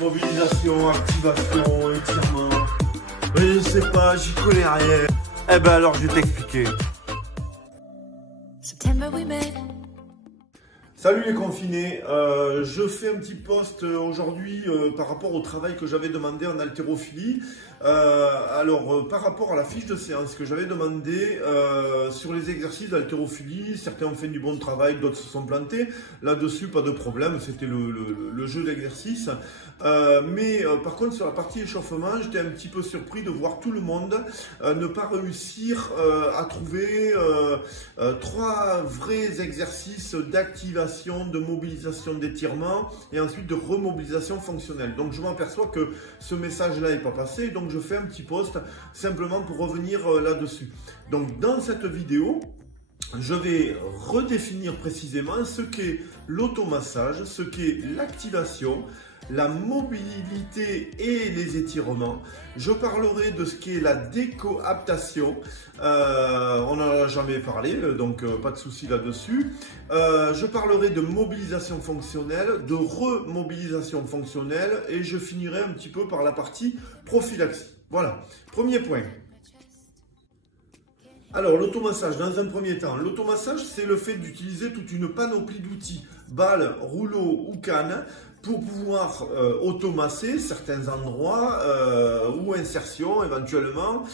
Mobilisation, activation, étirement. Mais je sais pas, j'y connais rien. Eh ben alors je vais t'expliquer. Salut les confinés, je fais un petit post aujourd'hui par rapport au travail que j'avais demandé en haltérophilie. Par rapport à la fiche de séance que j'avais demandé sur les exercices d'haltérophilie, certains ont fait du bon travail, d'autres se sont plantés. Là-dessus, pas de problème, c'était le jeu d'exercice. Par contre, sur la partie échauffement, j'étais un petit peu surpris de voir tout le monde ne pas réussir à trouver 3 vrais exercices d'activation, de mobilisation, d'étirement et ensuite de remobilisation fonctionnelle. Donc je m'aperçois que ce message-là n'est pas passé, donc je fais un petit post simplement pour revenir là-dessus. Donc dans cette vidéo, je vais redéfinir précisément ce qu'est l'automassage, ce qu'est l'activation, la mobilité et les étirements. Je parlerai de ce qu'est la décoaptation. On n'en a jamais parlé, donc pas de souci là-dessus. Je parlerai de mobilisation fonctionnelle, de remobilisation fonctionnelle et je finirai un petit peu par la partie prophylaxie. Voilà, premier point. Alors, l'automassage, dans un premier temps, l'automassage, c'est le fait d'utiliser toute une panoplie d'outils, balles, rouleaux ou cannes, pour pouvoir automasser certains endroits ou insertions éventuellement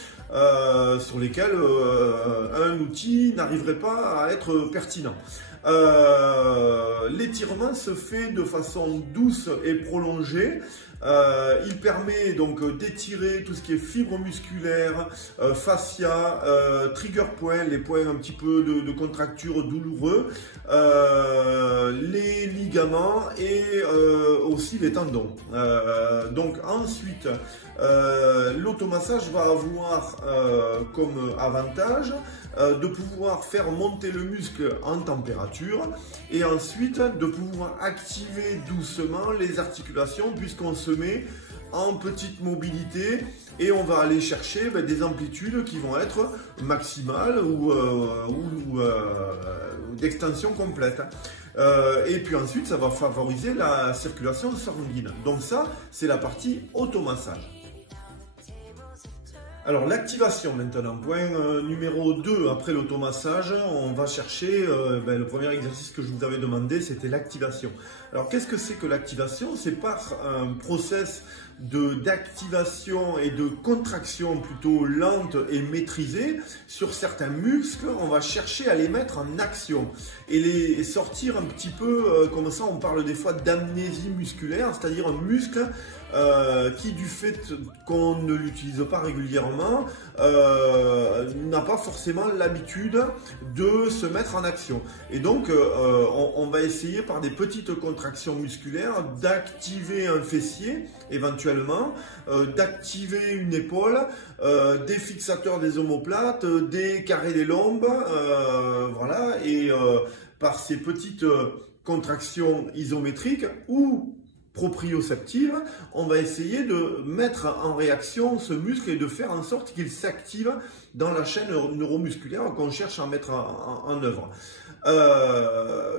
sur lesquels un outil n'arriverait pas à être pertinent. L'étirement se fait de façon douce et prolongée. Il permet donc d'étirer tout ce qui est fibres musculaires, fascia, trigger points, les points un petit peu de contracture douloureux, les ligaments et aussi les tendons. Donc ensuite, l'automassage va avoir comme avantage de pouvoir faire monter le muscle en température et ensuite de pouvoir activer doucement les articulations puisqu'on se met en petite mobilité et on va aller chercher des amplitudes qui vont être maximales ou d'extension complète. Et puis ensuite, ça va favoriser la circulation sanguine. Donc ça, c'est la partie automassage. Alors l'activation maintenant, point numéro 2 après l'automassage, on va chercher le premier exercice que je vous avais demandé, c'était l'activation. Alors qu'est-ce que c'est que l'activation? C'est par un process d'activation et de contraction plutôt lente et maîtrisée sur certains muscles, on va chercher à les mettre en action et les sortir un petit peu, comme ça on parle des fois d'amnésie musculaire, c'est-à-dire un muscle qui du fait qu'on ne l'utilise pas régulièrement n'a pas forcément l'habitude de se mettre en action et donc on va essayer par des petites contractions musculaires d'activer un fessier éventuellement, d'activer une épaule, des fixateurs des omoplates, des carrés des lombes, voilà, et par ces petites contractions isométriques ou proprioceptive, on va essayer de mettre en réaction ce muscle et de faire en sorte qu'il s'active dans la chaîne neuromusculaire qu'on cherche à mettre en œuvre.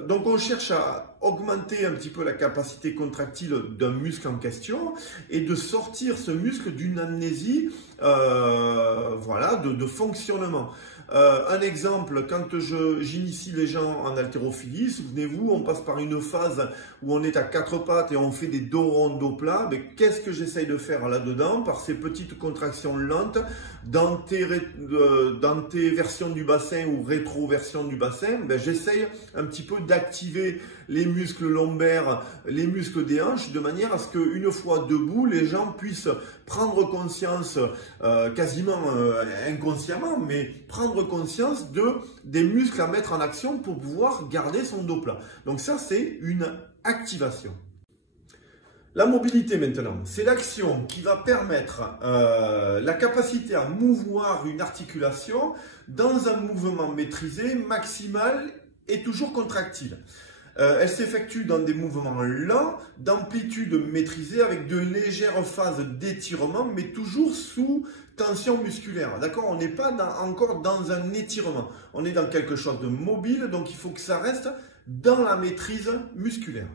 Donc on cherche à augmenter un petit peu la capacité contractile d'un muscle en question et de sortir ce muscle d'une amnésie voilà, de fonctionnement. Un exemple, quand j'initie les gens en haltérophilie, souvenez-vous, on passe par une phase où on est à 4 pattes et on fait des dos ronds, dos plats. Mais qu'est-ce que j'essaye de faire là-dedans? Par ces petites contractions lentes, dans tes versions du bassin ou rétro-versions du bassin, j'essaye un petit peu d'activer les muscles lombaires, les muscles des hanches, de manière à ce qu'une fois debout, les gens puissent prendre conscience, quasiment inconsciemment, mais prendre conscience des muscles à mettre en action pour pouvoir garder son dos plat. Donc ça, c'est une activation. La mobilité maintenant, c'est l'action qui va permettre la capacité à mouvoir une articulation dans un mouvement maîtrisé, maximal et toujours contractile. Elle s'effectue dans des mouvements lents, d'amplitude maîtrisée avec de légères phases d'étirement, mais toujours sous tension musculaire. D'accord? On n'est pas encore dans un étirement. On est dans quelque chose de mobile, donc il faut que ça reste dans la maîtrise musculaire.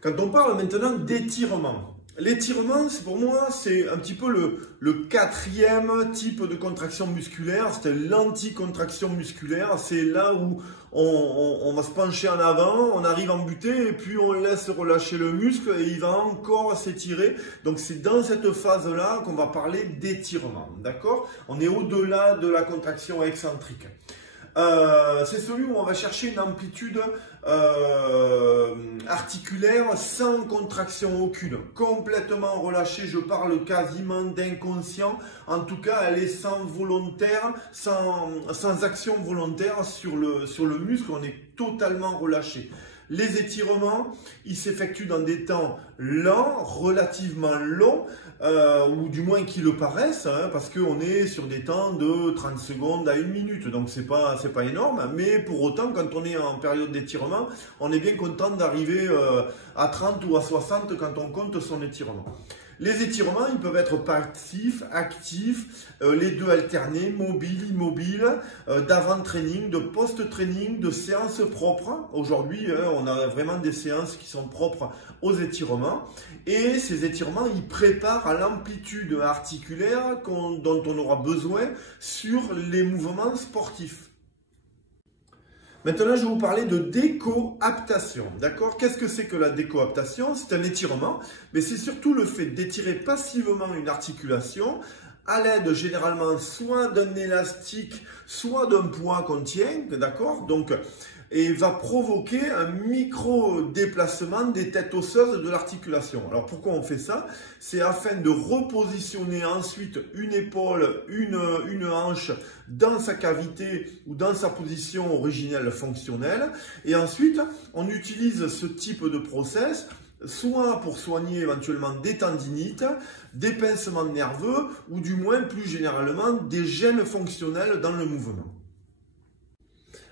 Quand on parle maintenant d'étirement, L'étirement, pour moi, c'est un petit peu le quatrième type de contraction musculaire, c'est l'anticontraction musculaire. C'est là où on va se pencher en avant, on arrive en butée et puis on laisse relâcher le muscle et il va encore s'étirer. Donc c'est dans cette phase-là qu'on va parler d'étirement, d'accord? On est au-delà de la contraction excentrique. C'est celui où on va chercher une amplitude articulaire sans contraction aucune, complètement relâchée. Je parle quasiment d'inconscient, en tout cas elle est sans volontaire, sans action volontaire sur le muscle, on est totalement relâché. Les étirements, ils s'effectuent dans des temps lents, relativement longs, ou du moins qui le paraissent, hein, parce qu'on est sur des temps de 30 secondes à 1 minute, donc c'est pas énorme, mais pour autant, quand on est en période d'étirement, on est bien content d'arriver à 30 ou à 60 quand on compte son étirement. Les étirements, ils peuvent être passifs, actifs, les deux alternés, mobile, immobile, d'avant-training, de post-training, de séances propres. Aujourd'hui, on a vraiment des séances qui sont propres aux étirements. Et ces étirements, ils préparent à l'amplitude articulaire dont on aura besoin sur les mouvements sportifs. Maintenant, je vais vous parler de décoaptation. D'accord? Qu'est-ce que c'est que la décoaptation? C'est un étirement, mais c'est surtout le fait d'étirer passivement une articulation à l'aide généralement soit d'un élastique, soit d'un poids qu'on tient, d'accord? Donc, et va provoquer un micro-déplacement des têtes osseuses de l'articulation. Alors pourquoi on fait ça? C'est afin de repositionner ensuite une épaule, une hanche dans sa cavité ou dans sa position originelle fonctionnelle. Et ensuite, on utilise ce type de process soit pour soigner éventuellement des tendinites, des pincements nerveux ou du moins plus généralement des gênes fonctionnelles dans le mouvement.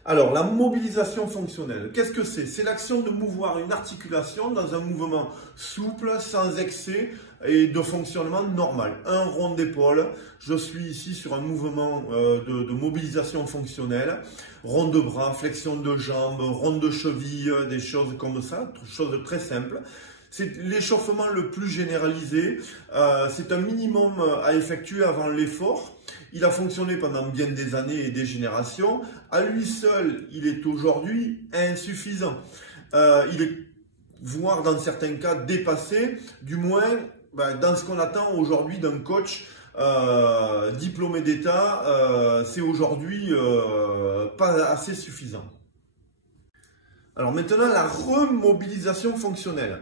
Alors, la mobilisation fonctionnelle, qu'est-ce que c'est? C'est l'action de mouvoir une articulation dans un mouvement souple, sans excès et de fonctionnement normal. Un rond d'épaule, je suis ici sur un mouvement de mobilisation fonctionnelle, rond de bras, flexion de jambes, rond de cheville, des choses comme ça, choses très simples. C'est l'échauffement le plus généralisé, c'est un minimum à effectuer avant l'effort. Il a fonctionné pendant bien des années et des générations. À lui seul, il est aujourd'hui insuffisant. Il est, voire dans certains cas, dépassé, du moins dans ce qu'on attend aujourd'hui d'un coach diplômé d'État, c'est aujourd'hui pas assez suffisant. Alors maintenant, la remobilisation fonctionnelle.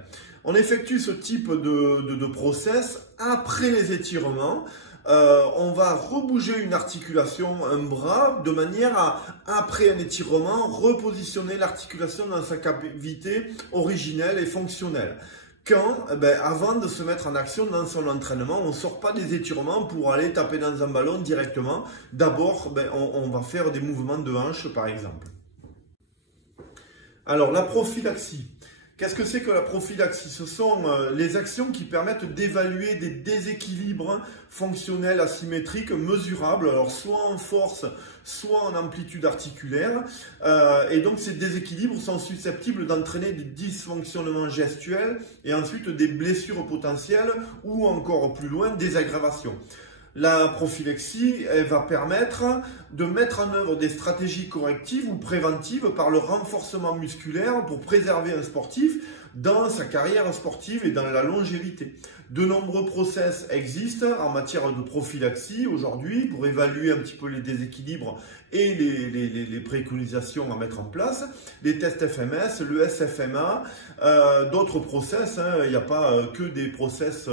On effectue ce type de process après les étirements. On va rebouger une articulation, un bras, de manière à, après un étirement, repositionner l'articulation dans sa cavité originelle et fonctionnelle. Quand, avant de se mettre en action dans son entraînement, on ne sort pas des étirements pour aller taper dans un ballon directement. D'abord, on va faire des mouvements de hanche, par exemple. Alors, la prophylaxie. Qu'est-ce que c'est que la prophylaxie? Ce sont les actions qui permettent d'évaluer des déséquilibres fonctionnels asymétriques mesurables, alors soit en force, soit en amplitude articulaire. Et donc ces déséquilibres sont susceptibles d'entraîner des dysfonctionnements gestuels et ensuite des blessures potentielles ou encore plus loin des aggravations. La prophylaxie, elle va permettre de mettre en œuvre des stratégies correctives ou préventives par le renforcement musculaire pour préserver un sportif dans sa carrière sportive et dans la longévité. De nombreux process existent en matière de prophylaxie aujourd'hui pour évaluer un petit peu les déséquilibres et les préconisations à mettre en place. Les tests FMS, le SFMA, d'autres process, hein, il n'y a pas que des process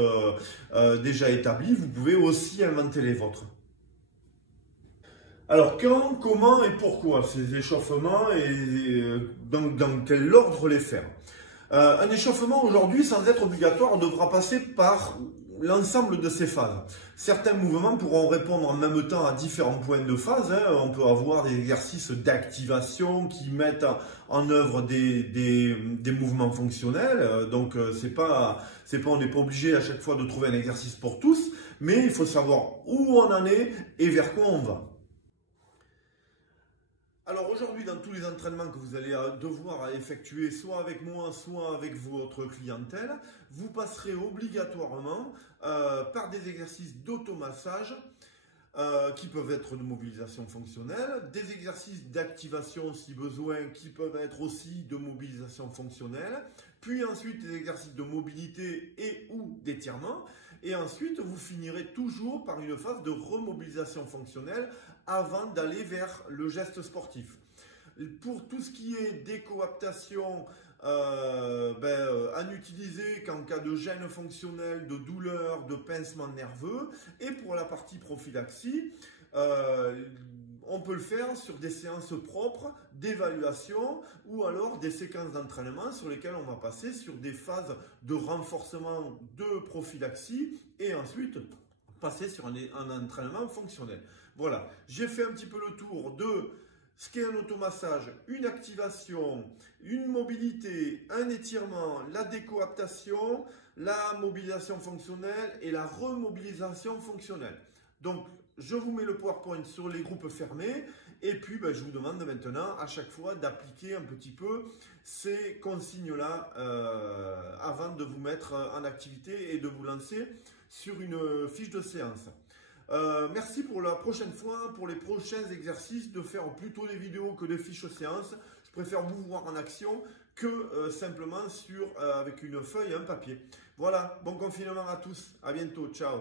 déjà établis, vous pouvez aussi inventer les vôtres. Alors quand, comment et pourquoi ces échauffements et dans quel ordre les faire? Un échauffement aujourd'hui, sans être obligatoire, devra passer par l'ensemble de ces phases. Certains mouvements pourront répondre en même temps à différents points de phase. Hein. On peut avoir des exercices d'activation qui mettent en œuvre des mouvements fonctionnels. Donc on n'est pas obligé à chaque fois de trouver un exercice pour tous, mais il faut savoir où on en est et vers quoi on va. Alors aujourd'hui, dans tous les entraînements que vous allez devoir effectuer, soit avec moi, soit avec votre clientèle, vous passerez obligatoirement par des exercices d'automassage qui peuvent être de mobilisation fonctionnelle, des exercices d'activation si besoin, qui peuvent être aussi de mobilisation fonctionnelle, puis ensuite des exercices de mobilité et ou d'étirement, et ensuite vous finirez toujours par une phase de remobilisation fonctionnelle avant d'aller vers le geste sportif. Pour tout ce qui est décoaptation, à n'utiliser qu'en cas de gêne fonctionnelle, de douleur, de pincement nerveux. Et pour la partie prophylaxie, on peut le faire sur des séances propres d'évaluation ou alors des séquences d'entraînement sur lesquelles on va passer sur des phases de renforcement de prophylaxie et ensuite passer sur un entraînement fonctionnel. Voilà, j'ai fait un petit peu le tour de ce qu'est un automassage, une activation, une mobilité, un étirement, la décoaptation, la mobilisation fonctionnelle et la remobilisation fonctionnelle. Donc, je vous mets le PowerPoint sur les groupes fermés et puis je vous demande maintenant à chaque fois d'appliquer un petit peu ces consignes-là avant de vous mettre en activité et de vous lancer sur une fiche de séance. Merci pour la prochaine fois, pour les prochains exercices, de faire plutôt des vidéos que des fiches séances. Je préfère vous voir en action que simplement avec une feuille et un papier. Voilà, bon confinement à tous, à bientôt, ciao.